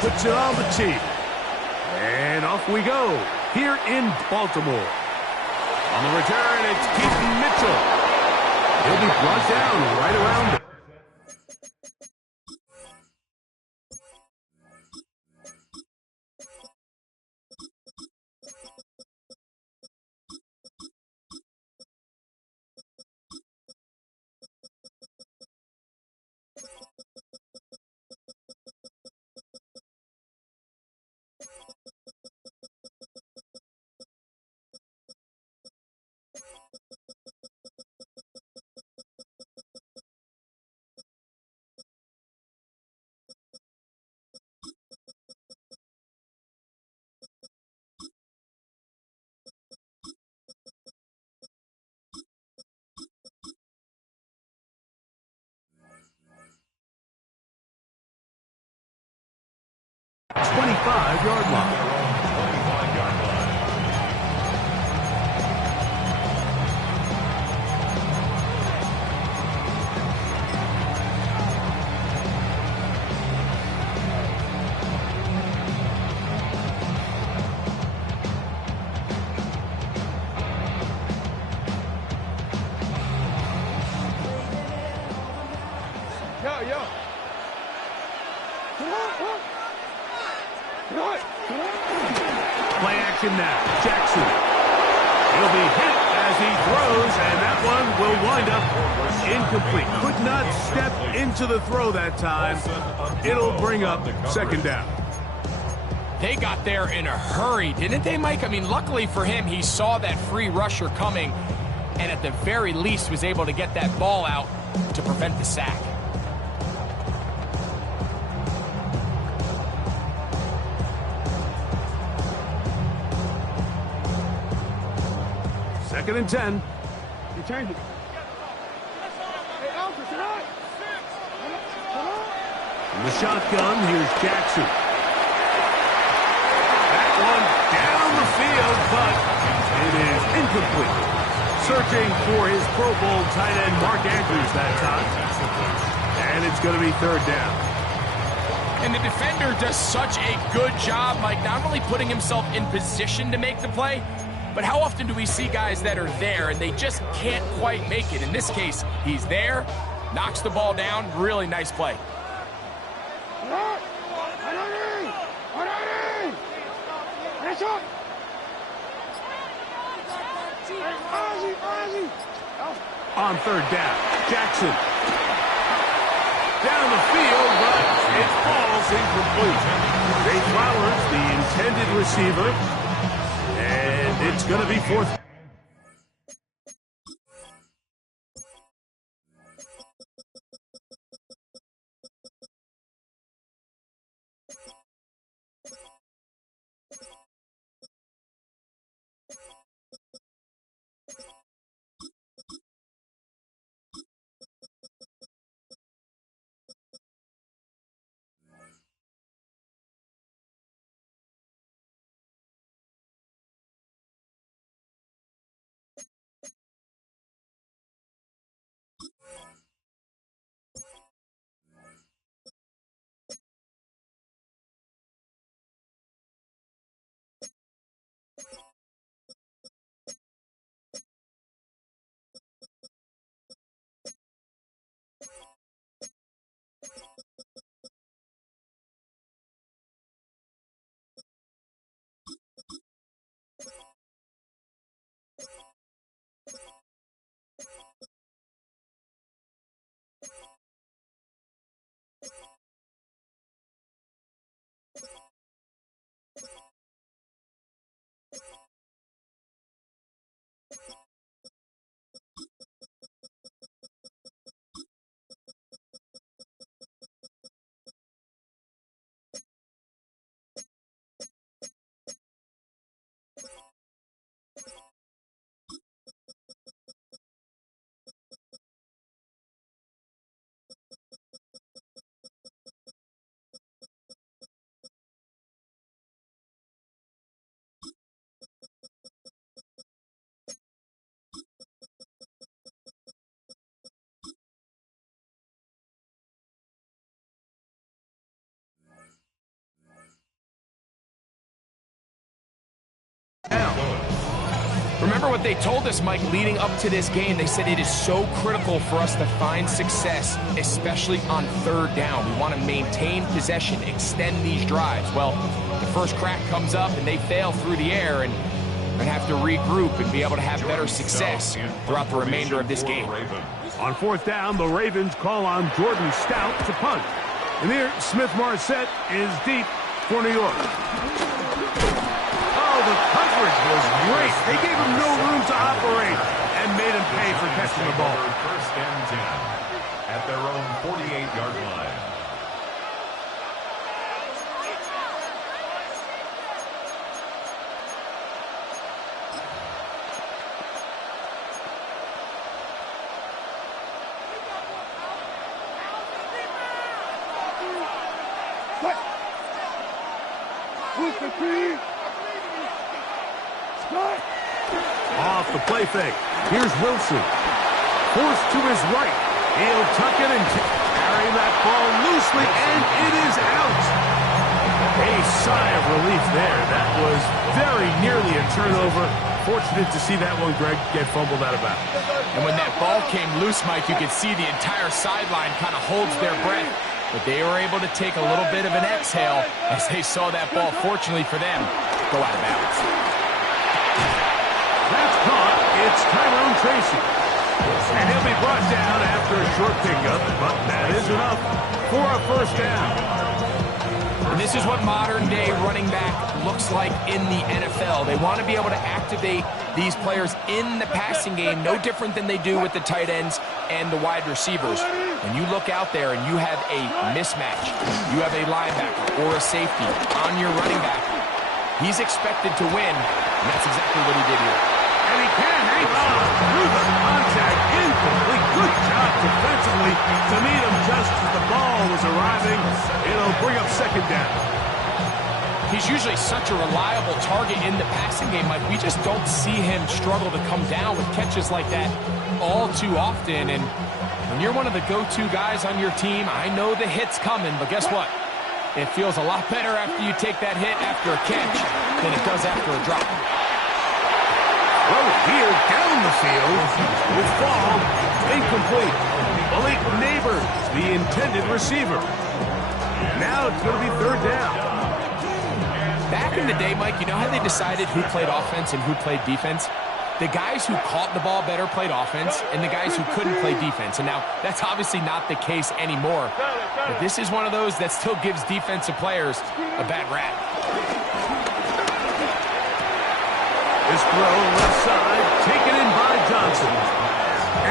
puts it on the tee. And off we go here in Baltimore. On the return, it's Keaton Mitchell. He'll be brought down right around it. Yard line. Play action now. Jackson. He'll be hit as he throws, and that one will wind up incomplete. Could not step into the throw that time. It'll bring up second down. They got there in a hurry, didn't they, Mike? I mean, luckily for him, he saw that free rusher coming, and at the very least was able to get that ball out to prevent the sack. Second and 10. You change it. Hey, Alfred, come on. In the shotgun, here's Jackson. That one down the field, but it is incomplete. Searching for his Pro Bowl tight end, Mark Andrews, that time. And it's going to be third down. And the defender does such a good job, Mike, not only putting himself in position to make the play, but how often do we see guys that are there and they just can't quite make it? In this case, he's there, knocks the ball down. Really nice play. On third down, Jackson. Down the field, but it falls incomplete. Jay Flowers, the intended receiver. And it's going to be fourth. remember what they told us, Mike, leading up to this game. They said it is so critical for us to find success, especially on third down. We want to maintain possession, extend these drives. Well, the first crack comes up and they fail through the air, and we're going to have to regroup and be able to have better success throughout the remainder of this game. On fourth down, the Ravens call on Jordan Stout to punt. And here, Smith-Marset is deep for New York. Oh, the coverage was great. They gave him no room to operate and made him pay for catching the ball. First and 10 at their own 48-yard line. Off the play fake. Here's Wilson. Forced to his right. He'll tuck it and carry that ball loosely, and it is out. A sigh of relief there. That was very nearly a turnover. Fortunate to see that one, Greg, get fumbled out of bounds. And when that ball came loose, Mike, you could see the entire sideline kind of holds their breath. But they were able to take a little bit of an exhale as they saw that ball, fortunately for them, go out of bounds. That's caught. It's Tyrone Tracy. And he'll be brought down after a short pickup, but that is enough for a first down. And this is what modern-day running back looks like in the NFL. They want to be able to activate these players in the passing game, no different than they do with the tight ends and the wide receivers. When you look out there and you have a mismatch, you have a linebacker or a safety on your running back, he's expected to win, and that's exactly what he did here. And he can hang on through the contact. Incomplete. Good job defensively to meet him just as the ball was arriving. It'll bring up second down. He's usually such a reliable target in the passing game. Like, we just don't see him struggle to come down with catches like that all too often. And when you're one of the go-to guys on your team, I know the hit's coming, but guess what? It feels a lot better after you take that hit after a catch than it does after a drop. Well, here down the field with fall, incomplete. Malik Neighbors, the intended receiver. Now it's going to be third down. Back in the day, Mike, you know how they decided who played offense and who played defense? The guys who caught the ball better played offense, and the guys who couldn't play defense. And now, that's obviously not the case anymore. But this is one of those that still gives defensive players a bad rap. This throw left side, taken in by Johnson.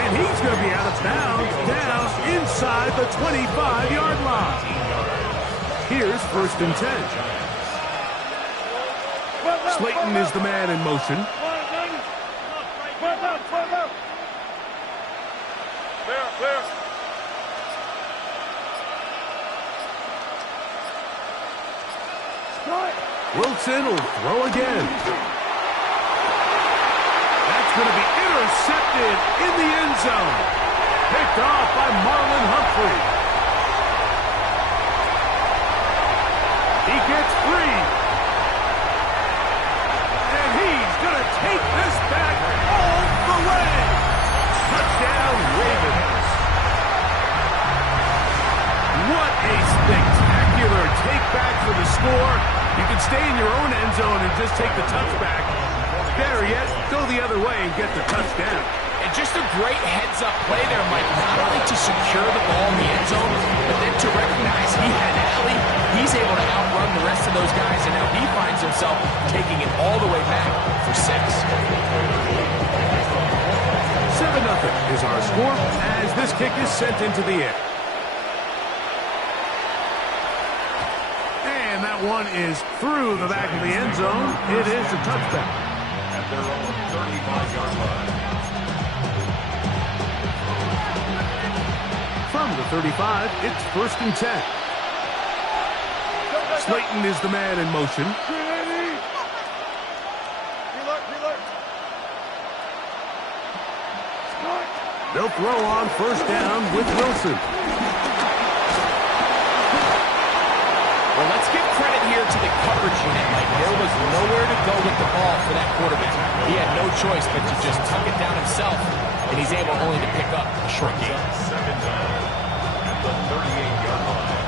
And he's going to be out of bounds, down inside the 25-yard line. Here's first and 10. Slayton is the man in motion. Wilson will throw again. That's going to be intercepted in the end zone. Picked off by Marlon Humphrey. He gets free. And he's going to take this back all the way. Touchdown, Ravens. What a spectacular take back for the score. You can stay in your own end zone and just take the touchback. Better yet, go the other way and get the touchdown. And just a great heads-up play there, Mike. Not only to secure the ball in the end zone, but then to recognize he had alley. He's able to outrun the rest of those guys, and now he finds himself taking it all the way back for 6. 7-0 is our score as this kick is sent into the air. And that one is through the back of the end zone. It is a touchback. At their own 35-yard line. From the 35, it's first and 10. Slayton is the man in motion. They'll throw on first down with Wilson. Well, let's give credit here to the coverage unit, Mike. There was nowhere to go with the ball for that quarterback. He had no choice but to just tuck it down himself, and he's able only to pick up a short gain. Second down at the 38-yard line.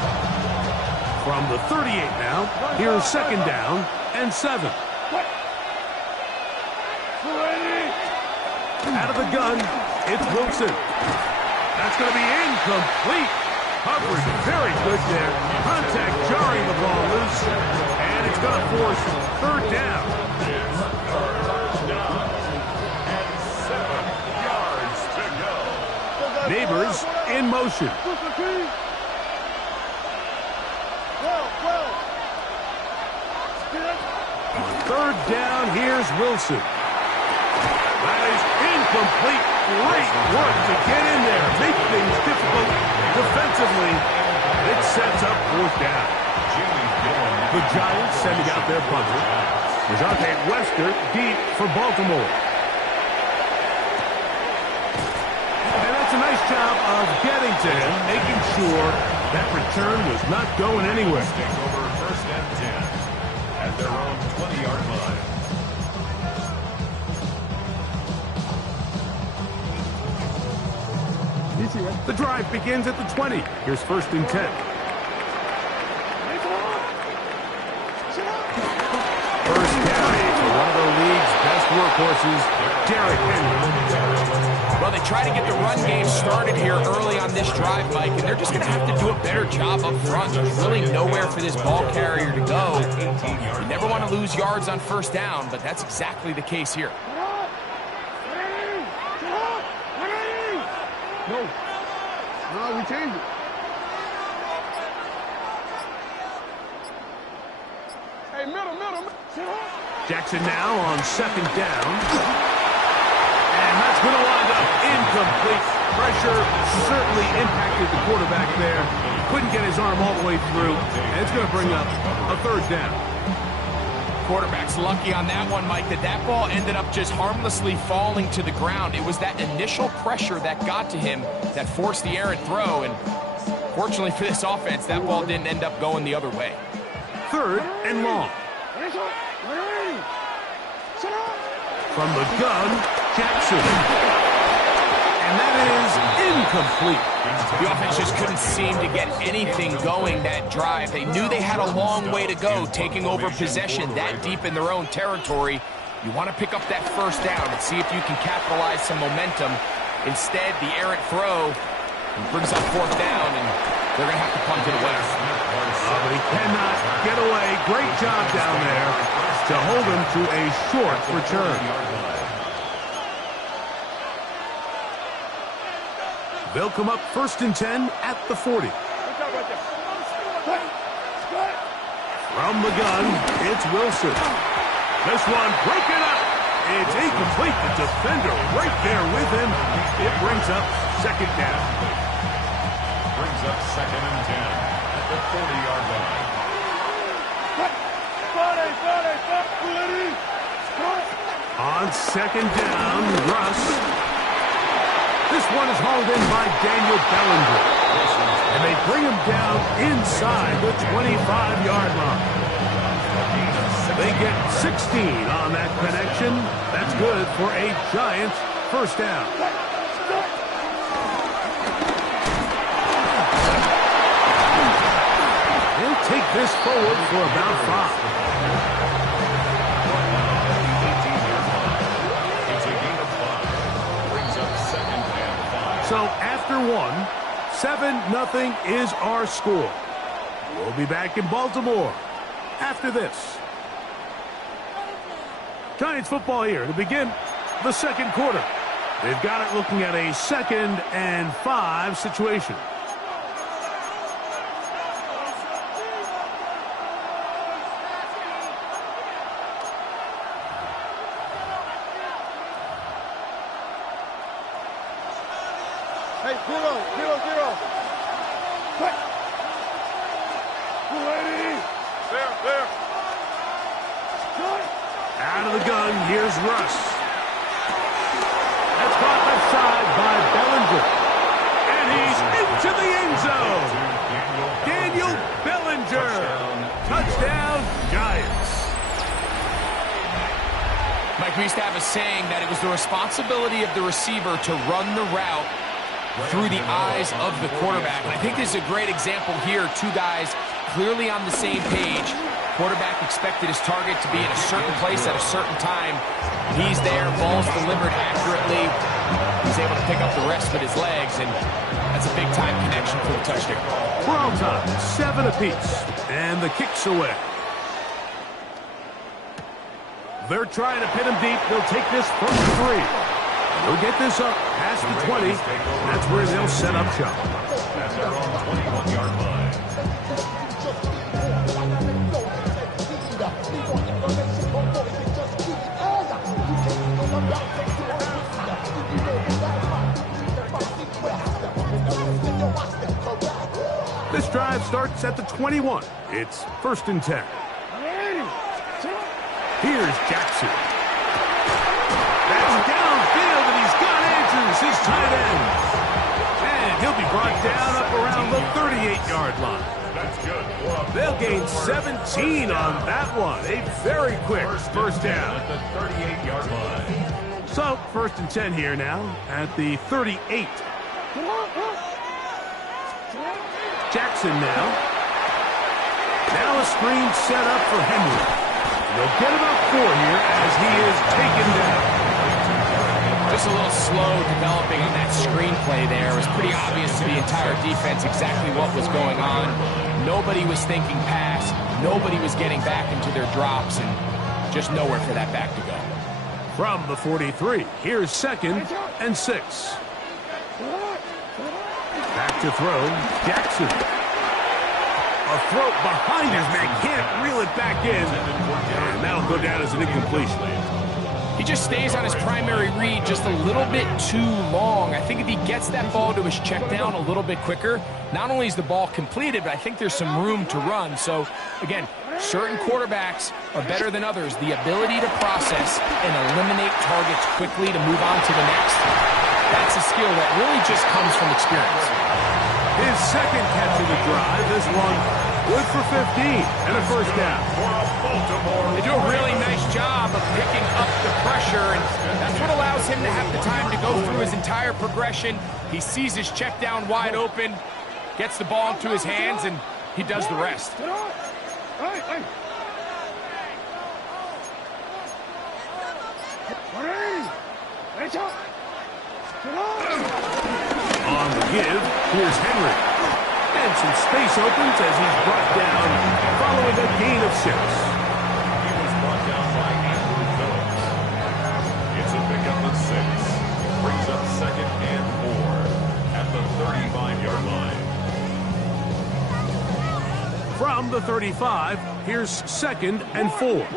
From the 38 now, here's second down and 7. Out of the gun, it's Wilson. That's going to be incomplete. Coverage very good there. Contact jarring the ball loose, and it's going to force third down. And 7 yards to go. Neighbors in motion. Third down, here's Wilson. That is incomplete. Great work to get in there. Make things difficult defensively. It sets up fourth down. The Giants sending out their punter. Dejounte Wester deep for Baltimore. And that's a nice job of getting to him, making sure that return was not going anywhere. Over first and 10 at their own 20-yard line. The drive begins at the 20. Here's first and 10. First carry for one of the league's best workhorses, Derrick Henry. Well, they try to get the run game started here early on this drive, Mike, and they're just going to have to do a better job up front. There's really nowhere for this ball carrier to go. You never want to lose yards on first down, but that's exactly the case here. No, we changed it. Hey, middle. Jackson now on second down. And that's going to wind up incomplete. Pressure certainly impacted the quarterback there. Couldn't get his arm all the way through. And it's going to bring up a third down. Quarterback's lucky on that one, Mike, that ball ended up just harmlessly falling to the ground. It was that initial pressure that got to him that forced the errant throw, and fortunately for this offense, that ball didn't end up going the other way. Third and long. From the gun, Jackson. And that is incomplete. The offense just couldn't seem to get anything going that drive. They knew they had a long way to go, taking over possession that deep in their own territory. You want to pick up that first down and see if you can capitalize some momentum. Instead, the errant throw brings up fourth down, and they're going to have to punt it away. But he cannot get away. Great job down there to hold him to a short return. They'll come up first and 10 at the 40. From the gun, it's Wilson. This one breaking up. It's incomplete. The defender right there with him. It brings up second down. Brings up second and 10 at the 40-yard line. On second down, Russ. This one is hauled in by Daniel Bellinger. And they bring him down inside the 25-yard line. They get 16 on that connection. That's good for a Giants first down. They'll take this forward for about 5. So after one, 7-0 is our score. We'll be back in Baltimore after this. Giants football here to begin the second quarter. They've got it looking at a 2nd and 5 situation. Hey, 0-0. Quick. There. Out of the gun, here's Russ. That's caught left side by Bellinger. And he's into the end zone. Daniel Bellinger. Touchdown, Giants. Mike, we used to have a saying that it was the responsibility of the receiver to run the route through the eyes of the quarterback. And I think this is a great example here. Two guys clearly on the same page. Quarterback expected his target to be in a certain place at a certain time. He's there, ball's delivered accurately. He's able to pick up the rest with his legs, and that's a big-time connection for the touchdown. We're all time, 7 apiece, and the kick's away. They're trying to pin him deep. They'll take this from 3. They'll get this up past the 20. That's where they'll set up shop. At their own 21-yard line. This drive starts at the 21. It's 1st and 10. Here's Jackson. That's downfield, and he's got Andrews, his tight end. And he'll be brought down up around the 38-yard line. That's good. They'll gain 17 on that one. A very quick first down. At the 38-yard line. So, 1st and 10 here now at the 38. Jackson now. Now a screen set up for Henry. They'll get about 4 here as he is taken down. Just a little slow developing on that screenplay there. It was pretty obvious to the entire defense exactly what was going on. Nobody was thinking pass. Nobody was getting back into their drops, and just nowhere for that back to go. From the 43, here's 2nd and 6. Back to throw, Jackson. A throw behind his man, can't reel it back in. And that'll go down as an incompletion. He just stays on his primary read just a little bit too long. I think if he gets that ball to his check down a little bit quicker, not only is the ball completed, but I think there's some room to run. So, again, certain quarterbacks are better than others. The ability to process and eliminate targets quickly to move on to the next, that's a skill that really just comes from experience. His 2nd catch of the drive, this one good for 15 and a first down. They do a really nice job of picking up the pressure, and that's what allows him to have the time to go through his entire progression. He sees his check down wide open, gets the ball into his hands, and he does the rest. On the give, here's Henry. And some space opens as he's brought down following a gain of 6. He was brought down by Andrew Phillips. It's a pickup of 6. Brings up 2nd and 4 at the 35-yard line. From the 35, here's 2nd and 4.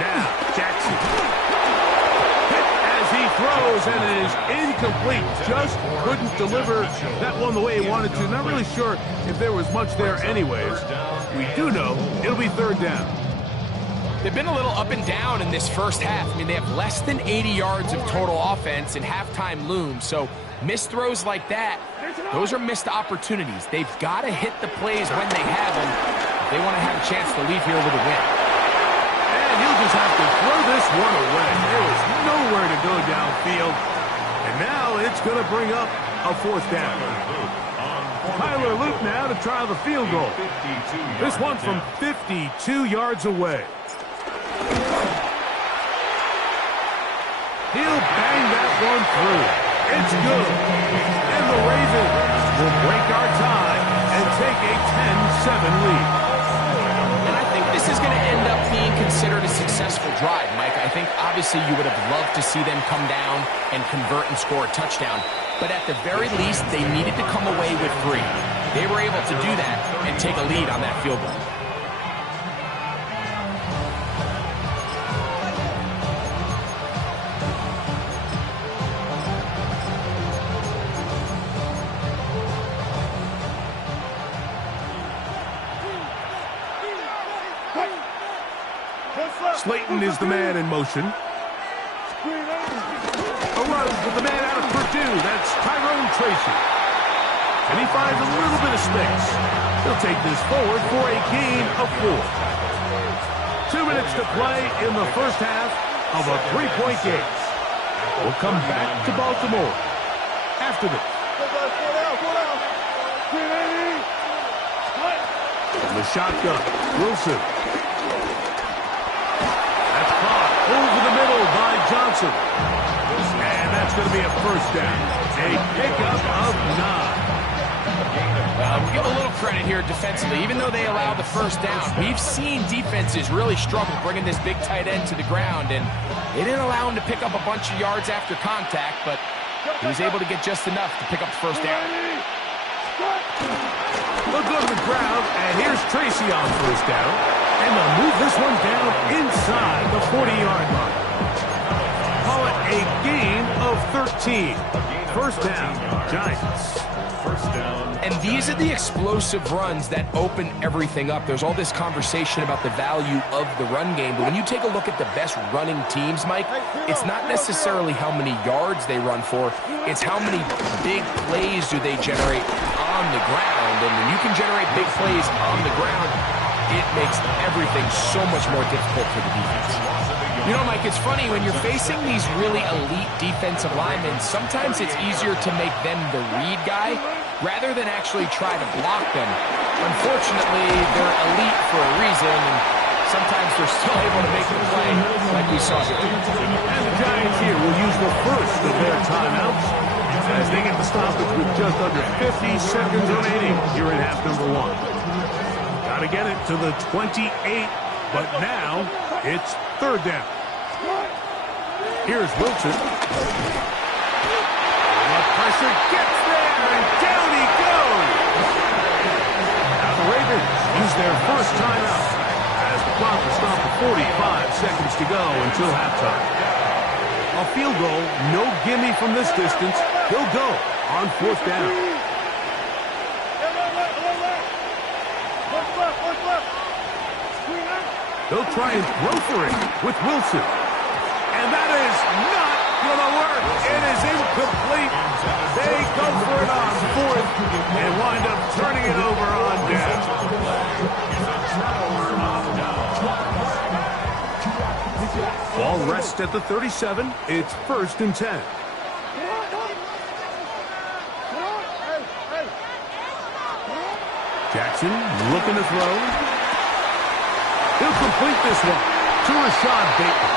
Now, Jackson. Hit as he throws, and it is incomplete. Just couldn't deliver that one the way he wanted to. Not really sure if there was much there anyways. We do know it'll be 3rd down. They've been a little up and down in this first half. I mean, they have less than 80 yards of total offense, and halftime looms. So missed throws like that, those are missed opportunities. They've got to hit the plays when they have them if they want to have a chance to leave here with a win. And he'll just have to throw this one away. There was nowhere to go downfield. And now it's going to bring up a 4th down. Tyler Luke now to try the field goal. This one from 52 yards away. He'll bang that one through. It's good. And the Ravens will break our tie and take a 10-7 lead. And I think this is going to end up being considered a successful drive, Mike. I think obviously you would have loved to see them come down and convert and score a touchdown. But at the very least, they needed to come away with 3. They were able to do that and take a lead on that field goal. Slayton is the man in motion. a run with the man out of Purdue. That's Tracy. And he finds a little bit of space. He'll take this forward for a gain of 4. 2 minutes to play in the first half of a 3-point game. We'll come back to Baltimore after this. From the shotgun, Wilson. That's caught over the middle by Johnson. And that's going to be a first down. A pickup of 9. We'll give a little credit here defensively. Even though they allowed the first down, we've seen defenses really struggle bringing this big tight end to the ground, and they didn't allow him to pick up a bunch of yards after contact, but he was able to get just enough to pick up the first down. They'll go to the ground, and here's Tracy on first down, and they'll move this one down inside the 40-yard line. Call it a gain of 13. First down, Giants. First down. And these are the explosive runs that open everything up. There's all this conversation about the value of the run game, but when you take a look at the best running teams, Mike, it's not necessarily how many yards they run for, it's how many big plays do they generate on the ground. And when you can generate big plays on the ground, it makes everything so much more difficult for the defense. You know, Mike, it's funny, when you're facing these really elite defensive linemen, sometimes it's easier to make them the read guy rather than actually try to block them. Unfortunately, they're elite for a reason, and sometimes they're still able to make the play like we saw here. And the Giants here will use the first of their timeouts as they get the stoppage with just under 50 seconds remaining here in half number 1. Got to get it to the 28, but now it's third down. Here's Wilson. The pressure gets there, and down he goes. Now the Ravens use their first timeout as the clock will stop at 45 seconds to go until halftime. A field goal, no gimme from this distance. He'll go on fourth down. They'll try and throw for it with Wilson. And that is not going to work. It is incomplete. They go for it on fourth and wind up turning it over on down. Ball rests at the 37. It's 1st and 10. Jackson looking to throw. He'll complete this one to Rashad Bateman.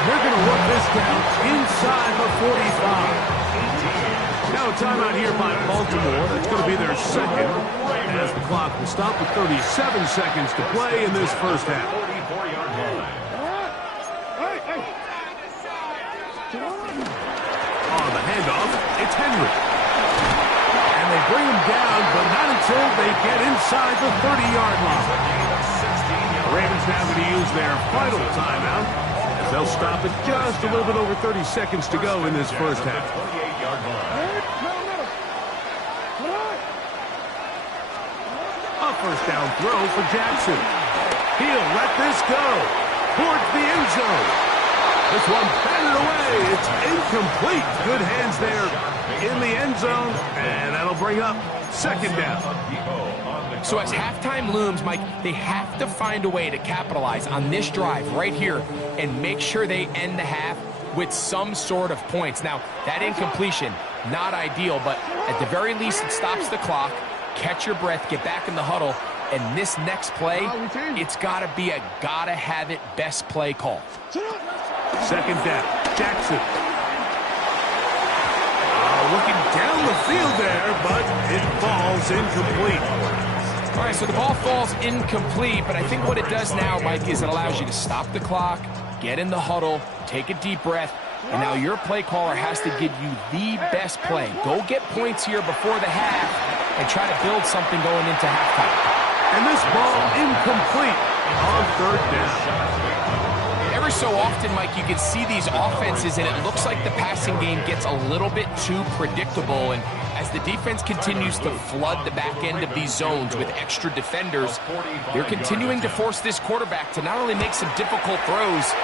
They're going to work this down inside the 45. Now a timeout here by Baltimore. That's going to be their second as the clock will stop with 37 seconds to play in this first half. On the handoff, it's Henry. And they bring him down, but not until they get inside the 30-yard line. The Ravens now going to use their final timeout as they'll stop at just a little bit over 30 seconds to go in this first half. A first down throw for Jackson. He'll let this go towards the end zone. This one batted away. It's incomplete. Good hands there in the end zone, and that'll bring up second down. So as halftime looms, Mike, they have to find a way to capitalize on this drive right here and make sure they end the half with some sort of points. Now, that incompletion, not ideal, but at the very least, it stops the clock. Catch your breath, get back in the huddle, and this next play, it's got to be a gotta-have-it best play call. Second down, Jackson. Looking down the field there, but it falls incomplete. All right, so the ball falls incomplete, but I think what it does now, Mike, is it allows you to stop the clock, get in the huddle, take a deep breath, and now your play caller has to give you the best play. Go get points here before the half and try to build something going into halftime. And this ball incomplete on third down. Every so often, Mike, you can see these offenses, and it looks like the passing game gets a little bit too predictable. And as the defense continues to flood the back end of these zones with extra defenders, they're continuing to force this quarterback to not only make some difficult throws,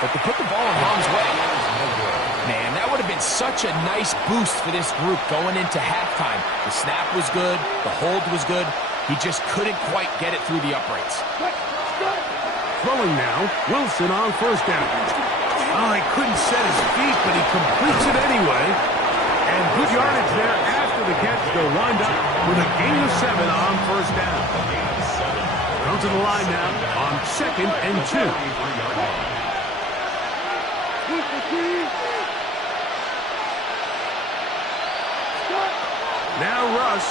but to put the ball in harm's way. Man, that would And such a nice boost for this group going into halftime. The snap was good. The hold was good. He just couldn't quite get it through the uprights. Throwing now, Wilson on first down. Oh, he couldn't set his feet, but he completes it anyway. And good yardage there after the catch. They'll wind up with a gain of 7 on first down. Down to the line now on 2nd and 2. Now Russ.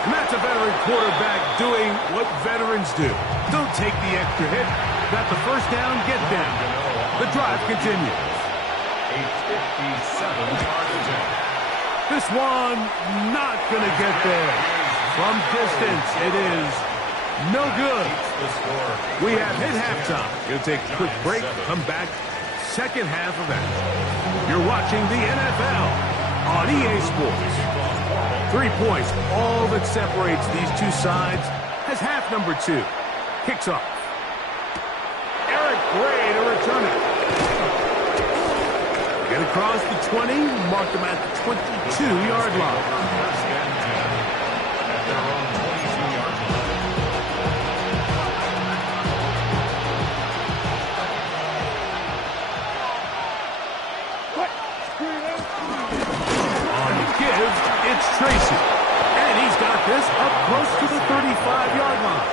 And that's a veteran quarterback doing what veterans do. Don't take the extra hit. Got the first down, get down. The drive continues. A 57-yard attempt. This one not going to get there. From distance, it is no good. We have hit halftime. Going to take a quick break, come back, second half of action. You're watching the NFL on EA Sports. 3 points, all that separates these two sides, as half number 2 kicks off. Eric Gray to return it. Get across the 20, mark them at the 22-yard line. First and 10 at their own 22-yard line. On the give, it's Tracy. And he's got this up close to the 35-yard line.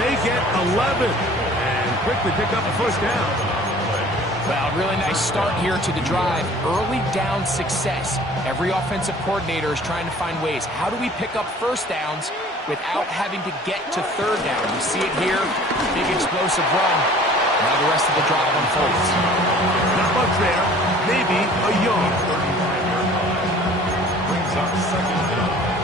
They get 11 and quickly pick up a first down. Well, really nice start here to the drive. Early down success. Every offensive coordinator is trying to find ways. How do we pick up first downs without having to get to third down? You see it here. Big explosive run. Now the rest of the drive unfolds. Not much there. Maybe a yard. 35-yard line. Brings up second down.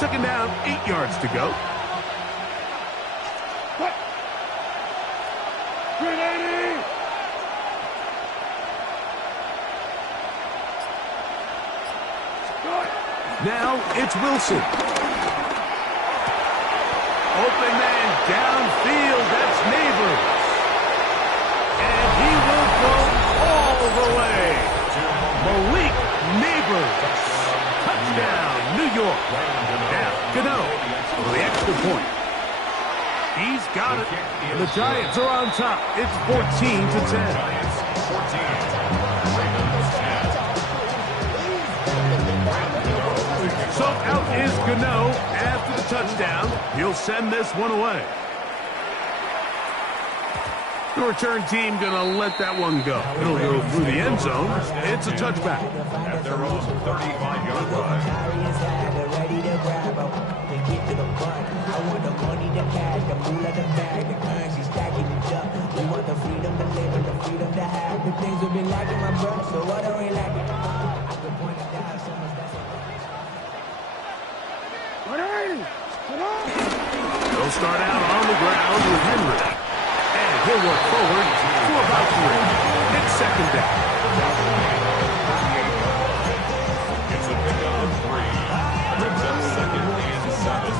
Second down, 8 yards to go. Now it's Wilson. Open man downfield. That's Neighbors. And he will go all the way. Malik Neighbors. Touchdown, New York. Now, Gano for the extra point. He's got it. The Giants are on top. It's 14-10. Giants 14. Ravens 10. So out is Gano after the touchdown. He'll send this one away. The return team going to let that one go. It'll go through the end zone. It's a touchback. At their own 35-yard line. They'll start out on the ground with Henry. And he'll work forward to about 3. It's second down. It's a pickup of 3. Brings up second and 7.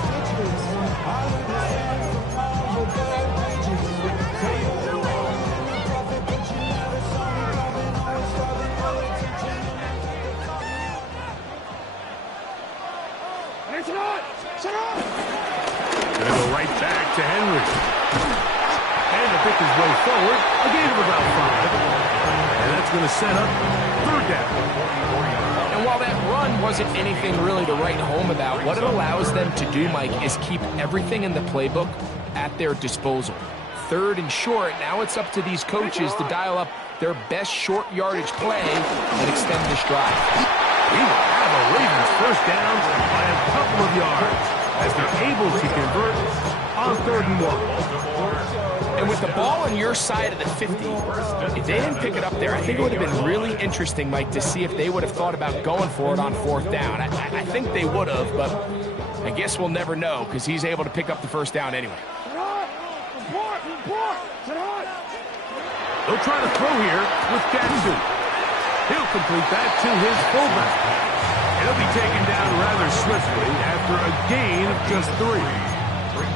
Gonna go right back to Henry. And to pick his way forward, a gain of about 5. And that's going to set up third down. And while that run wasn't anything really to write home about, what it allows them to do, Mike, is keep everything in the playbook at their disposal. Third and short, now it's up to these coaches to dial up their best short yardage play and extend this drive. We will have a Ravens first down by a couple of yards as they're able to convert on 3rd and 1. And with the ball on your side of the 50, if they didn't pick it up there, I think it would have been really interesting, Mike, to see if they would have thought about going for it on 4th down. I think they would have, but I guess we'll never know because he's able to pick up the first down anyway. They'll try to throw here with Jackson. He'll complete that to his fullback. He'll be taken down rather swiftly after a gain of just 3.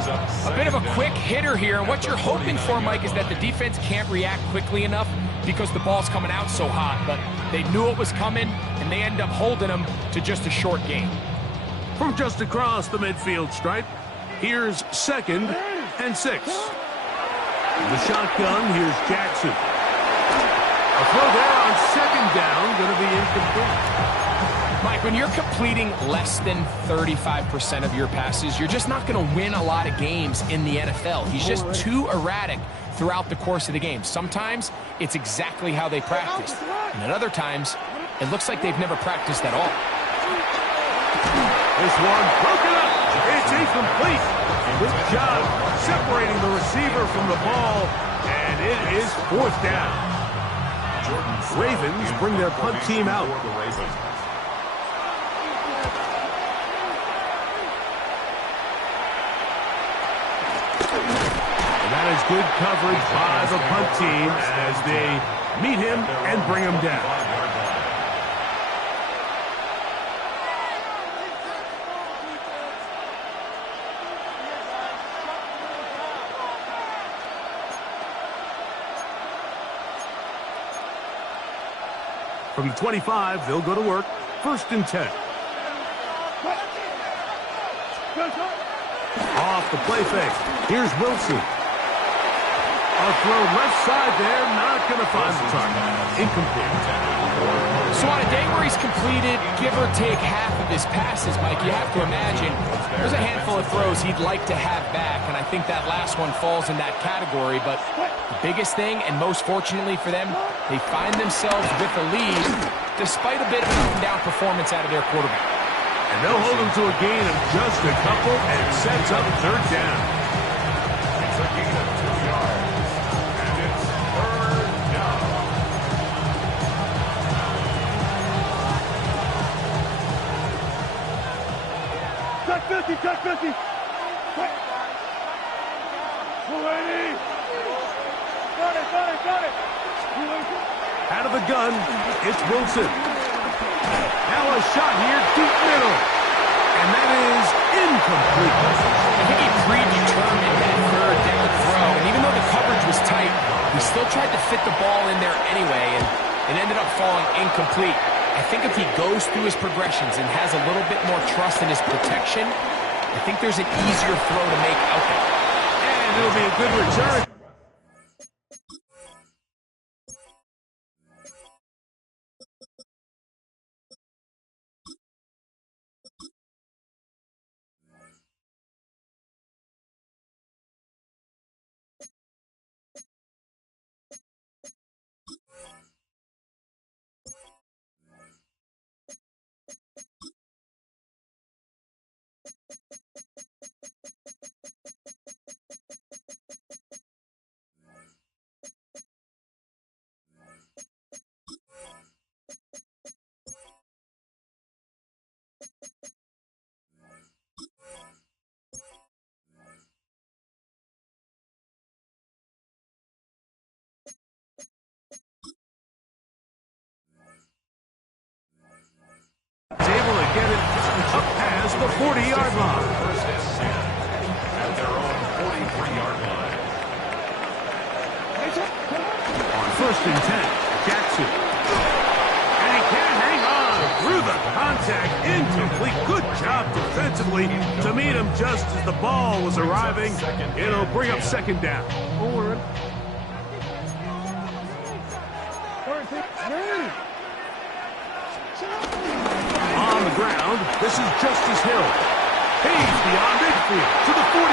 A bit of a quick hitter here, and what you're hoping for, Mike, is that the defense can't react quickly enough because the ball's coming out so hot, but they knew it was coming, and they end up holding them to just a short gain. From just across the midfield stripe, here's 2nd and 6. The shotgun, here's Jackson. A throw there on 2nd down, going to be incomplete. Mike, when you're completing less than 35% of your passes, you're just not going to win a lot of games in the NFL. He's just too erratic throughout the course of the game. Sometimes it's exactly how they practiced, and at other times it looks like they've never practiced at all. This one broken up. It's incomplete. Good job separating the receiver from the ball, and it is 4th down. Ravens bring their punt team out. And that is good coverage by the punt team as they meet him and bring him down. From the 25, they'll go to work. 1st and 10. Off the play fake. Here's Wilson. A throw left side there, not going to find the target. Incomplete. So on a day where he's completed, give or take half of his passes, Mike, you have to imagine there's a handful of throws he'd like to have back, and I think that last one falls in that category. But the biggest thing, and most fortunately for them, they find themselves with a lead despite a bit of an up-and-down performance out of their quarterback. And they'll hold him to a gain of just a couple and sets up 3rd down. It's a gain of 2 yards. And it's 3rd down. Check 50, check 50. 280. Got it. Out of the gun, it's Wilson. Now a shot here, deep middle. And that is incomplete. I think he predetermined that 3rd down throw, and even though the coverage was tight, he still tried to fit the ball in there anyway, and it ended up falling incomplete. I think if he goes through his progressions and has a little bit more trust in his protection, I think there's an easier throw to make out there. And it'll be a good return. He's able to get it up past the 40-yard line. 1st and 10 at their own 43-yard line. On 1st and 10, Jackson. And he can't hang on through the contact. Incomplete. Good job defensively to meet him just as the ball was arriving. It'll bring up 2nd down. On the ground, this is Justice Hill. He's beyond midfield to the 45.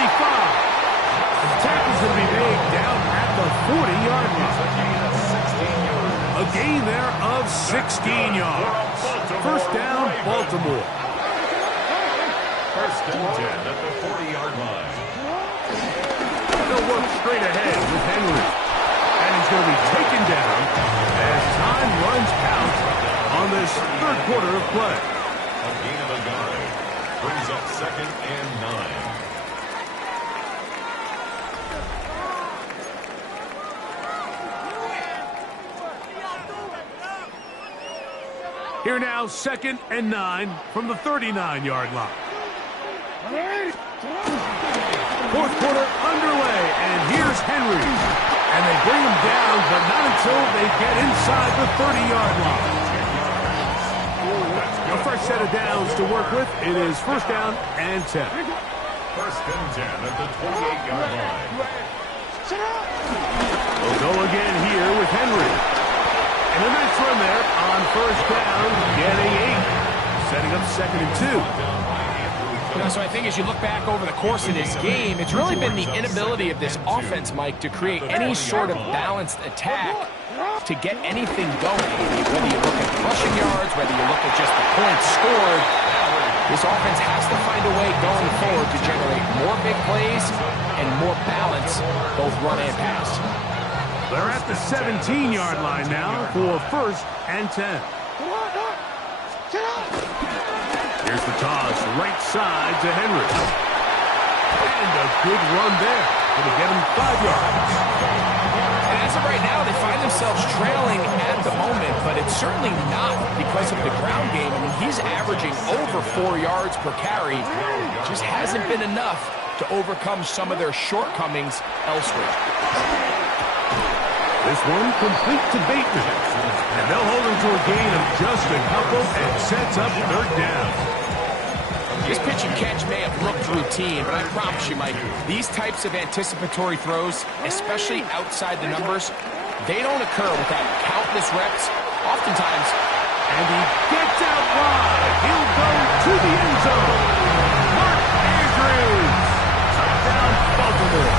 The tackle's going to be made down at the 40-yard line. A gain there of 16 yards. 1st down, Baltimore. 1st and 10 at the 40-yard line. They'll work straight ahead with Henry. And he's going to be taken down as time runs out on this 3rd quarter of play. A gain of a yard brings up 2nd and 9. Here now, 2nd and 9 from the 39-yard line. Fourth quarter underway, and here's Henry. And they bring him down, but not until they get inside the 30-yard line. A fresh set of downs to work with. It is 1st down and 10. 1st and 10 at the 28-yard line. We'll go again here with Henry. And a nice run there on 1st down, getting 8. Setting up 2nd and 2. So I think as you look back over the course of this game, it's really been the inability of this offense, Mike, to create any sort of balanced attack to get anything going. Whether you look at the rushing yards, whether you look at just the points scored, this offense has to find a way going forward to generate more big plays and more balance, both run and pass. They're at the 17-yard line now for 1st and 10. Here's the toss, right side to Henry. And a good run there. Going to get him 5 yards. And as of right now, they find themselves trailing at the moment, but it's certainly not because of the ground game. I mean, he's averaging over 4 yards per carry. It just hasn't been enough to overcome some of their shortcomings elsewhere. This one complete to Bateman. And they'll hold him to a gain of just a couple and sets up 3rd down. This pitch and catch may have looked routine, but I promise you, Mike, these types of anticipatory throws, especially outside the numbers, they don't occur without countless reps, oftentimes. And he gets out wide. He'll go to the end zone. Mark Andrews. Touchdown, Baltimore.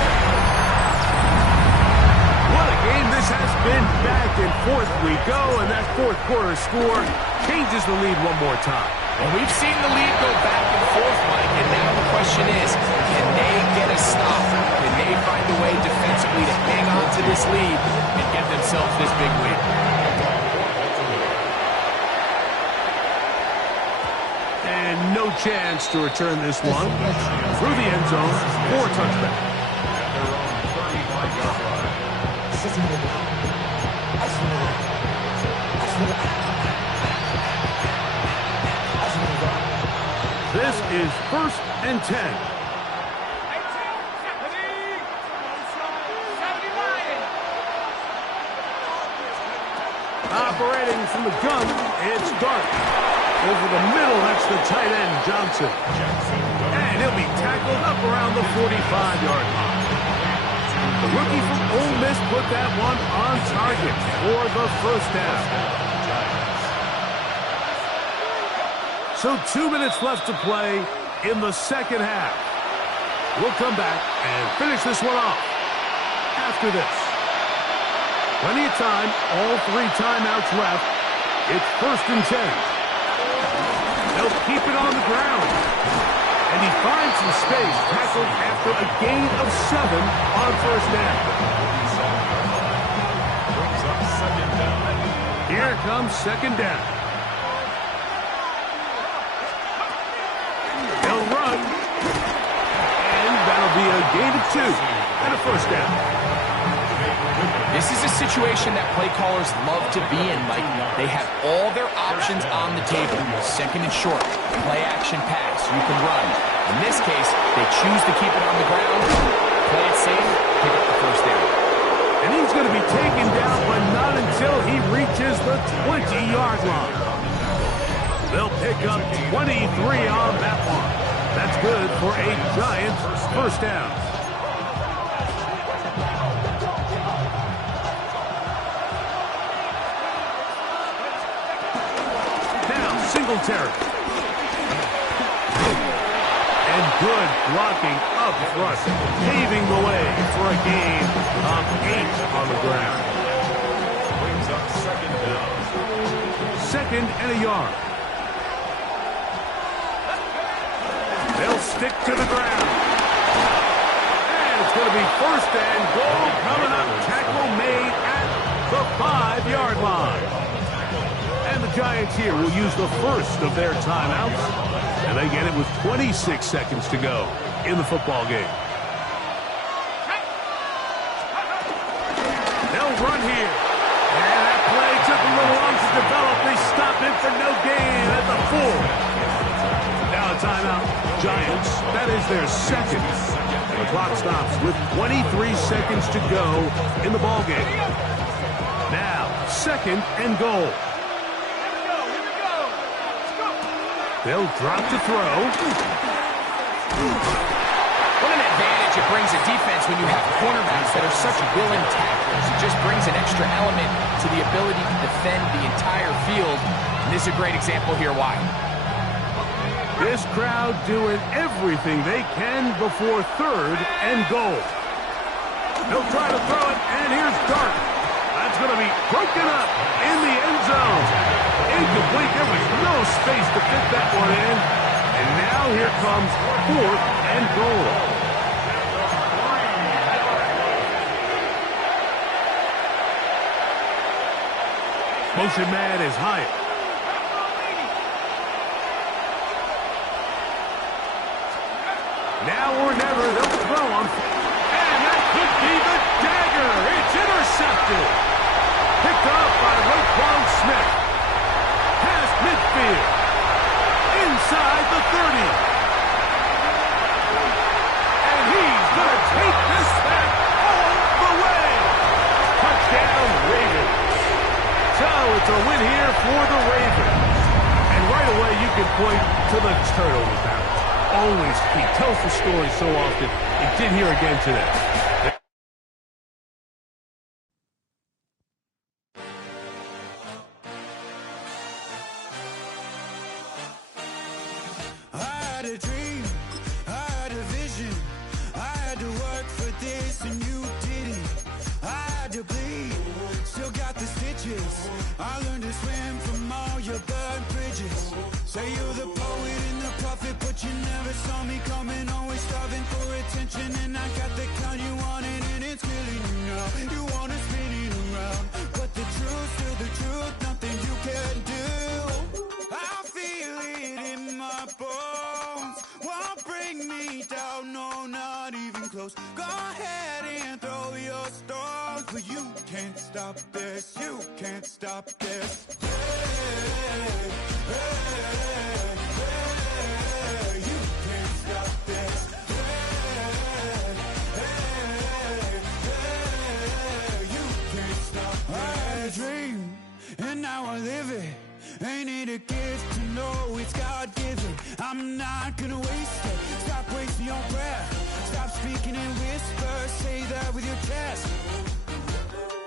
What a game this has been. Back and forth we go, and that 4th quarter score changes the lead one more time. And we've seen the lead go back and forth, Mike, and now the question is, can they get a stop? Can they find a way defensively to hang on to this lead and get themselves this big win? And no chance to return this one through the end zone for a touchback. This is 1st and 10. Operating from the gun, it's Dart. Over the middle, that's the tight end, Johnson. And he'll be tackled up around the 45-yard line. The rookie from Ole Miss put that one on target for the 1st down. So 2 minutes left to play in the 2nd half. We'll come back and finish this one off after this. Plenty of time, all 3 timeouts left. It's 1st and 10. They'll keep it on the ground. And he finds some space, tackled after a gain of 7 on 1st down. Here comes 2nd down. They'll run. And that'll be a gain of 2 and a 1st down. This is a situation that play callers love to be in, Mike. They have all their options on the table. 2nd and short, play action pass, you can run. In this case, they choose to keep it on the ground, play it safe, pick up the 1st down. And he's going to be taken down, but not until he reaches the 20-yard line. They'll pick up 23 on that one. That's good for a Giants 1st down. Singletary. And good blocking up front, paving the way for a gain of 8 on the ground. Brings up 2nd down. 2nd and a yard. They'll stick to the ground. And it's going to be 1st and goal coming up. Tackle made at the 5-yard line. And the Giants here will use the 1st of their timeouts. And they get it with 26 seconds to go in the football game. They'll run here. And that play took a little long to develop. They stop him for no is their second. And the clock stops with 23 seconds to go in the ballgame. Now, second and goal. They'll drop to throw. What an advantage it brings a defense when you have cornerbacks that are such willing tacklers. It just brings an extra element to the ability to defend the entire field. And this is a great example here why. This crowd doing everything they can before third and goal. They'll try to throw it, and here's Dart. That's going to be broken up in the end zone. Incomplete. There was no space to fit that one in. And now here comes fourth and goal. Motion man is Hyatt. Now or never, they'll throw him. And that could be the dagger. It's intercepted. Picked up by Roquan Smith. Past midfield. Inside the 30. And he's going to take this back all the way. Touchdown, Ravens. So it's a win here for the Ravens. And right away you can point to the turnover battle. Always key. Tells the story so often. He did here again today. I had a dream, I had a vision. I had to work for this and you didn't. I had to bleed, still got the stitches. I learned to swim from all your burnt bridges. Say you're the poet and the prophet, but you never saw me coming. Always starving for attention, and I got the kind you wanted, and it's killing you now. You wanna spin it around, but the truth's still the truth. Nothing you can do. I feel it in my bones. Won't bring me down, no, not even close. Go ahead and throw your stones, but you can't stop this. You can't stop this. You can't stop this. You can't stop this. I had a dream, and now I live it. Ain't it a gift to know it's God-given? I'm not gonna waste it. Stop wasting your breath. Stop speaking in whispers. Say that with your chest.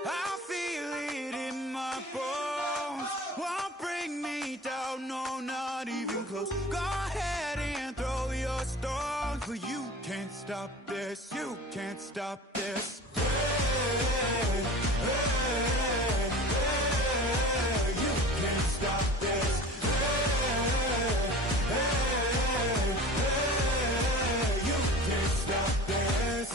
I feel it in my bones. Won't bring me down, no, not even close. Go ahead and throw your stones, but you can't stop this. You can't stop this. You can't stop this. You can't stop this.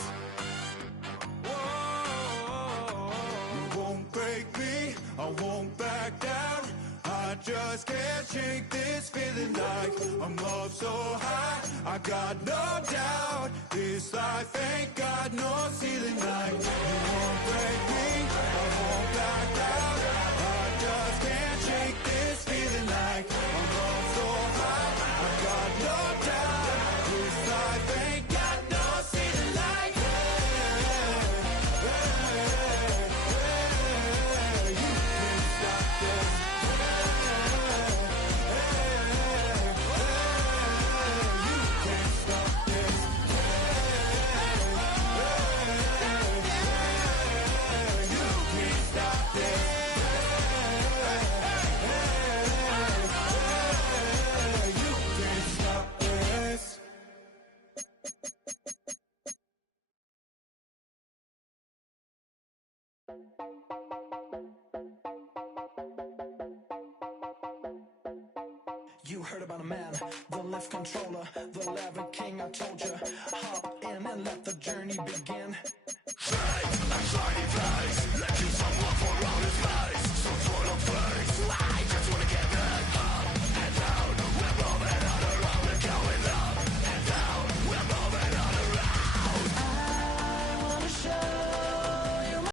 You won't break me, I won't back down. I just can't shake this feeling like I'm up so high. I got no doubt this life ain't got no ceiling like. You won't break me, I won't back down. I just can't shake this feeling like I'm up so high. I got no doubt this life ain't got no ceiling like. You can't stop this. You can't stop this. You can't stop this. You can't stop this. You heard about a man, the lift controller, the lever king. I told you, hop in and let the journey begin. Drive, I'm trying to fly.